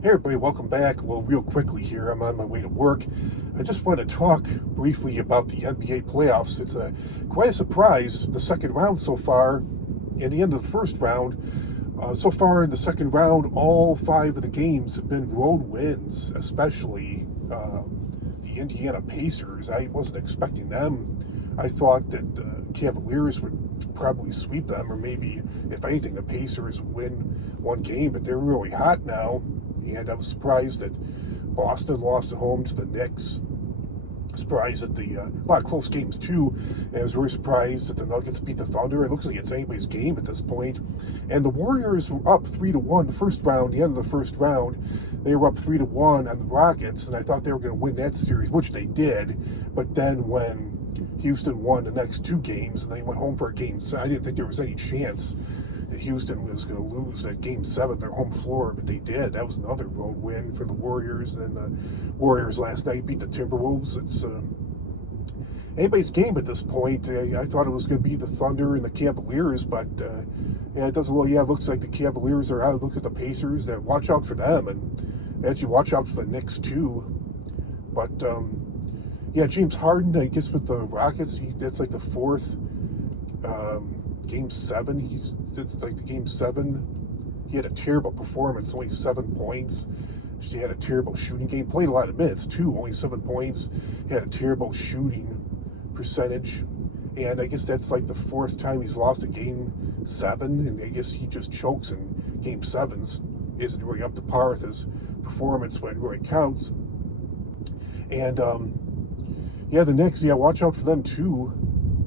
Hey everybody, welcome back. Well, real quickly here, I'm on my way to work. I just want to talk briefly about the NBA playoffs. It's quite a surprise, the second round so far, and the end of the first round. So far in the second round, all five of the games have been road wins, especially the Indiana Pacers. I wasn't expecting them. I thought that the Cavaliers would probably sweep them, or maybe, if anything, the Pacers would win one game, but they're really hot now. And I was surprised that Boston lost at home to the Knicks. Surprised at a lot of close games too. And I was very surprised that the Nuggets beat the Thunder. It looks like it's anybody's game at this point. And the Warriors were up 3-1 the first round. The end of the first round, they were up 3-1 on the Rockets, and I thought they were going to win that series, which they did. But then when Houston won the next two games and they went home for a game, I didn't think there was any chance that Houston was going to lose that game 7, their home floor, but they did. That was another road win for the Warriors. And the Warriors last night beat the Timberwolves. It's anybody's game at this point. I thought it was going to be the Thunder and the Cavaliers, but yeah, it doesn't look. Yeah, it looks like the Cavaliers are out. Look at the Pacers. Watch out for them, and actually watch out for the Knicks too. But yeah, James Harden, I guess with the Rockets, that's like the fourth. Game 7, it's like the game 7. He had a terrible performance, only 7 points. He had a terrible shooting game. Played a lot of minutes too, only 7 points. He had a terrible shooting percentage, and I guess that's like the fourth time he's lost a game 7. And I guess he just chokes in game 7s. Isn't really up to par with his performance when it really counts. And yeah, the Knicks, yeah, watch out for them too.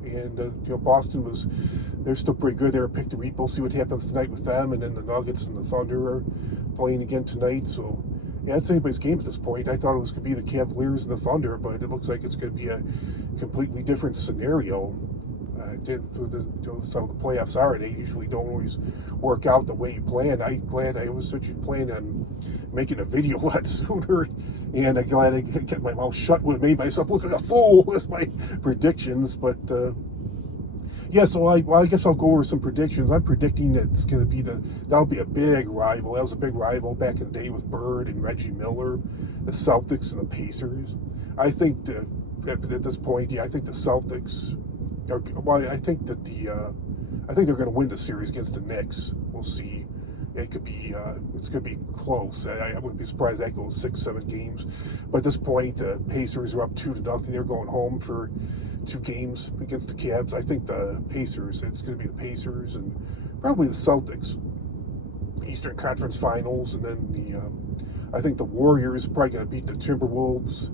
And Boston they're still pretty good. They're a pick to beat. We'll see what happens tonight with them. And then the Nuggets and the Thunder are playing again tonight. So yeah, it's anybody's game at this point. I thought it was going to be the Cavaliers and the Thunder, but it looks like it's going to be a completely different scenario. That's how the playoffs are. They usually don't always work out the way you plan. I'm glad I was such a plan on making a video a lot sooner, and I'm glad I kept my mouth shut when I made myself look like a fool with my predictions. But yeah, so I guess I'll go over some predictions. I'm predicting that it's going to be that'll be a big rival. That was a big rival back in the day with Bird and Reggie Miller, the Celtics and the Pacers. I think that at this point, yeah, I think the Celtics. Well, I think that I think they're going to win the series against the Knicks. We'll see. It could be, it's going to be close. I wouldn't be surprised if that goes 6-7 games. But at this point, the Pacers are up 2-0. They're going home for 2 games against the Cavs. I think the Pacers. It's going to be the Pacers and probably the Celtics. Eastern Conference Finals, and then I think the Warriors are probably going to beat the Timberwolves.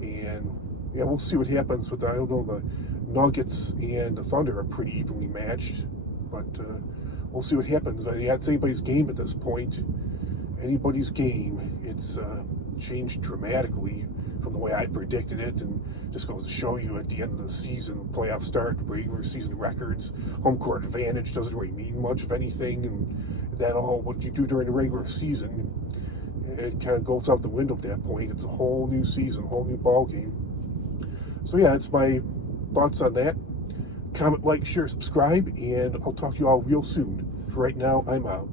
And yeah, we'll see what happens. But I don't know, the Nuggets and the Thunder are pretty evenly matched, but we'll see what happens. But yeah, it's anybody's game at this point. Anybody's game. It's changed dramatically from the way I predicted it, and just goes to show you at the end of the season, playoff start, regular season records, home court advantage doesn't really mean much of anything, and that all what you do during the regular season, it kind of goes out the window at that point. It's a whole new season, a whole new ball game. So yeah, it's my thoughts on that. Comment, like, share, subscribe, and I'll talk to you all real soon. For right now, I'm out.